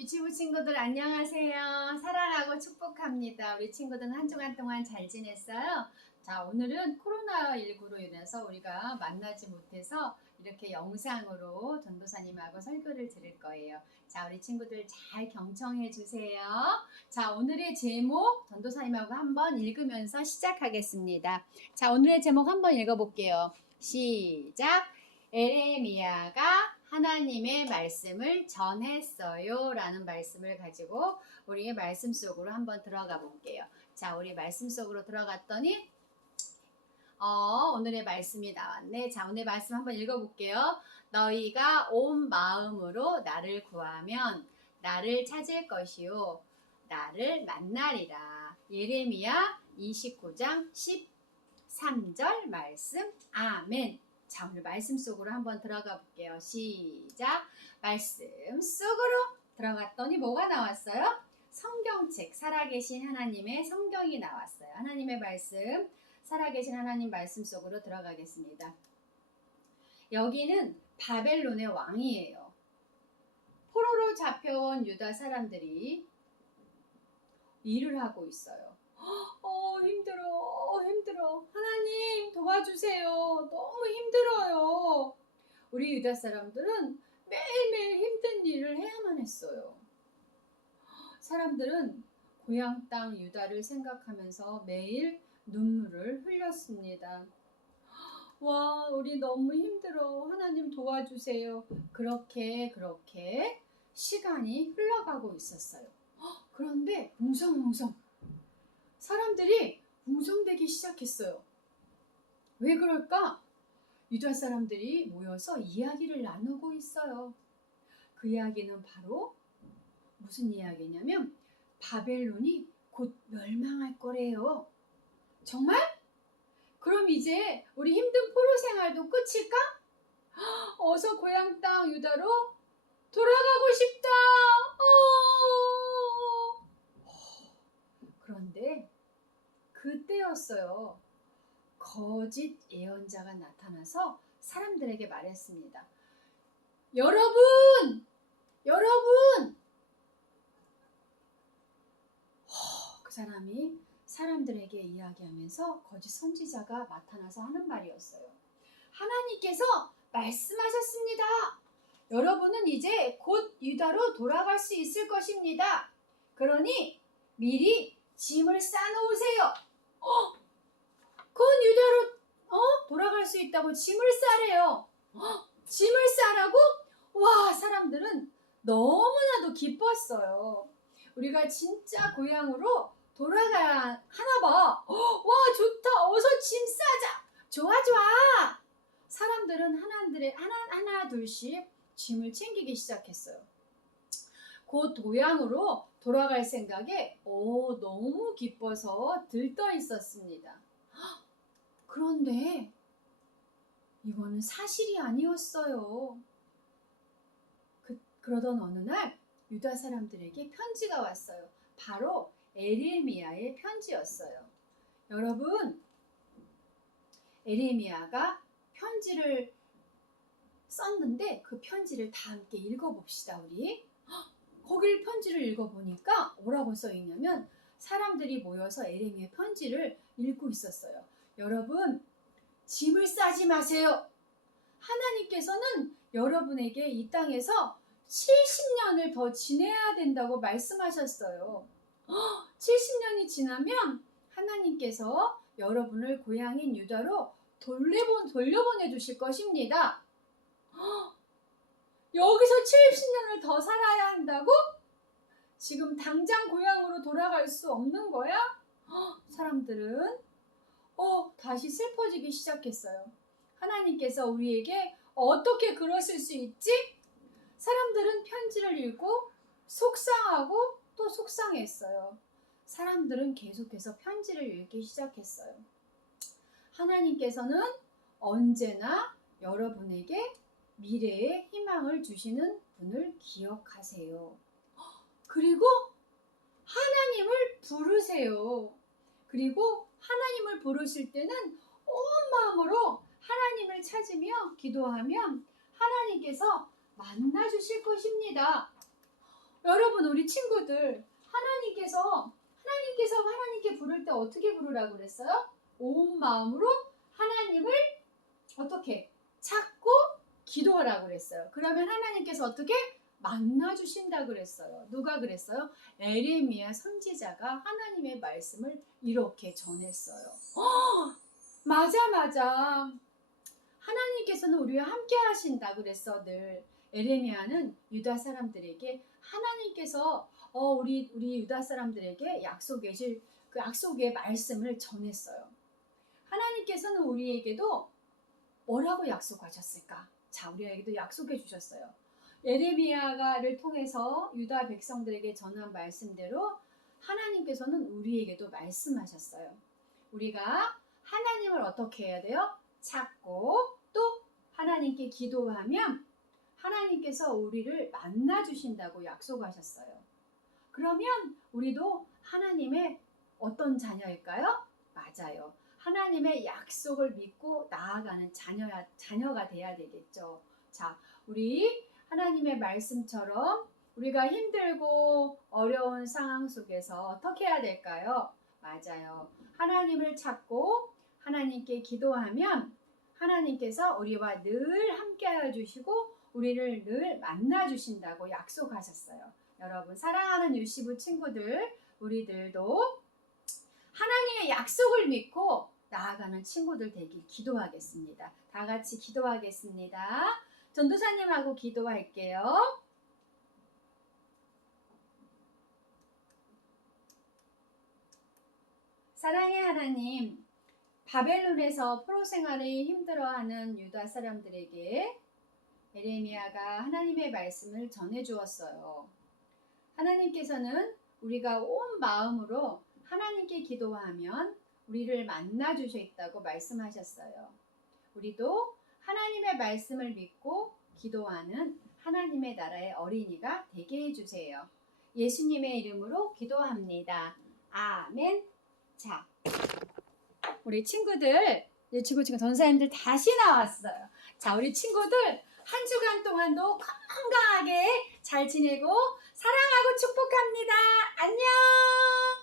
유치부 친구들 안녕하세요. 사랑하고 축복합니다. 우리 친구들은 한 주간 동안 잘 지냈어요? 자, 오늘은 코로나19로 인해서 우리가 만나지 못해서 이렇게 영상으로 전도사님하고 설교를 들을 거예요. 자, 우리 친구들 잘 경청해 주세요. 자, 오늘의 제목 전도사님하고 한번 읽으면서 시작하겠습니다. 자, 오늘의 제목 한번 읽어볼게요. 시작! 에레미야가 하나님의 말씀을 전했어요 라는 말씀을 가지고 우리의 말씀 속으로 한번 들어가 볼게요. 자, 우리 말씀 속으로 들어갔더니 오늘의 말씀이 나왔네. 자, 오늘 말씀 한번 읽어볼게요. 너희가 온 마음으로 나를 구하면 나를 찾을 것이요 나를 만나리라. 예레미야 29장 13절 말씀. 아멘. 자, 오늘 말씀 속으로 한번 들어가 볼게요. 시작. 말씀 속으로 들어갔더니 뭐가 나왔어요? 성경책, 살아계신 하나님의 성경이 나왔어요. 하나님의 말씀, 살아계신 하나님 말씀 속으로 들어가겠습니다. 여기는 바벨론의 왕이에요. 포로로 잡혀온 유다 사람들이 일을 하고 있어요. 힘들어. 하나님 도와주세요. 너무 힘들어요. 우리 유다 사람들은 매일매일 힘든 일을 해야만 했어요. 사람들은 고향 땅 유다를 생각하면서 매일 눈물을 흘렸습니다. 와, 우리 너무 힘들어. 하나님 도와주세요. 그렇게 시간이 흘러가고 있었어요. 그런데 웅성웅성 사람들이 웅성대기 시작했어요. 왜 그럴까? 유다 사람들이 모여서 이야기를 나누고 있어요. 그 이야기는 바로 무슨 이야기냐면 바벨론이 곧 멸망할 거래요. 정말? 그럼 이제 우리 힘든 포로 생활도 끝일까? 어서 고향 땅 유다로 돌아가고 싶다. 그런데 그때였어요. 거짓 예언자가 나타나서 사람들에게 말했습니다. 여러분! 그 사람이 사람들에게 이야기하면서 거짓 선지자가 나타나서 하는 말이었어요. 하나님께서 말씀하셨습니다. 여러분은 이제 곧 유다로 돌아갈 수 있을 것입니다. 그러니 미리 짐을 싸놓으세요. 곧 유다로 돌아갈 수 있다고 짐을 싸래요. 짐을 싸라고? 와, 사람들은 너무나도 기뻤어요. 우리가 진짜 고향으로 돌아가야 하나 봐. 와, 좋다. 어서 짐 싸자. 좋아. 사람들은 하나 둘씩 짐을 챙기기 시작했어요. 곧 고향으로 돌아갈 생각에 너무 기뻐서 들떠 있었습니다. 그런데 이거는 사실이 아니었어요. 그러던 어느 날 유다 사람들에게 편지가 왔어요. 바로 에레미야의 편지였어요. 여러분, 에레미야가 편지를 썼는데 그 편지를 다 함께 읽어봅시다. 우리 거길 편지를 읽어보니까 뭐라고 써있냐면 사람들이 모여서 에레미야 편지를 읽고 있었어요. 여러분, 짐을 싸지 마세요. 하나님께서는 여러분에게 이 땅에서 70년을 더 지내야 된다고 말씀하셨어요. 70년이 지나면 하나님께서 여러분을 고향인 유다로 돌려보내 주실 것입니다. 여기서 70년을 더 살아야 한다고? 지금 당장 고향으로 돌아갈 수 없는 거야? 사람들은 다시 슬퍼지기 시작했어요. 하나님께서 우리에게 어떻게 그러실 수 있지? 사람들은 편지를 읽고 속상하고 또 속상했어요. 사람들은 계속해서 편지를 읽기 시작했어요. 하나님께서는 언제나 여러분에게 미래의 희망을 주시는 분을 기억하세요. 그리고 하나님을 부르세요. 그리고 하나님을 부르실 때는 온 마음으로 하나님을 찾으며 기도하면 하나님께서 만나 주실 것입니다. 여러분, 우리 친구들, 하나님께 부를 때 어떻게 부르라고 그랬어요? 온 마음으로 하나님을 어떻게 찾고 기도하라고 그랬어요. 그러면 하나님께서 어떻게 만나 주신다고 그랬어요. 누가 그랬어요? 에레미야 선지자가 하나님의 말씀을 이렇게 전했어요. 맞아. 하나님께서는 우리와 함께 하신다 그랬어. 늘 에레미야는 유다 사람들에게 하나님께서 우리 유다 사람들에게 약속해 줄 그 약속의 말씀을 전했어요. 하나님께서는 우리에게도 뭐라고 약속하셨을까? 자, 우리에게도 약속해 주셨어요. 예레미야를 통해서 유다 백성들에게 전한 말씀대로 하나님께서는 우리에게도 말씀하셨어요. 우리가 하나님을 어떻게 해야 돼요? 찾고 또 하나님께 기도하면 하나님께서 우리를 만나 주신다고 약속하셨어요. 그러면 우리도 하나님의 어떤 자녀일까요? 맞아요. 하나님의 약속을 믿고 나아가는 자녀가 돼야 되겠죠. 자, 우리 하나님의 말씀처럼 우리가 힘들고 어려운 상황 속에서 어떻게 해야 될까요? 맞아요. 하나님을 찾고 하나님께 기도하면 하나님께서 우리와 늘 함께하여 주시고 우리를 늘 만나 주신다고 약속하셨어요. 여러분, 사랑하는 유시부 친구들, 우리들도 하나님의 약속을 믿고 나아가는 친구들 되길 기도하겠습니다. 다 같이 기도하겠습니다. 전도사님하고 기도할게요. 사랑의 하나님, 바벨론에서 포로 생활을 힘들어하는 유다 사람들에게 예레미야가 하나님의 말씀을 전해 주었어요. 하나님께서는 우리가 온 마음으로 하나님께 기도하면 우리를 만나 주셨다고 말씀하셨어요. 우리도 하나님의 말씀을 믿고 기도하는 하나님의 나라의 어린이가 되게 해주세요. 예수님의 이름으로 기도합니다. 아멘. 자, 우리 친구들, 지금 전사님들 다시 나왔어요. 자, 우리 친구들 한 주간 동안도 건강하게 잘 지내고 사랑하고 축복합니다. 안녕.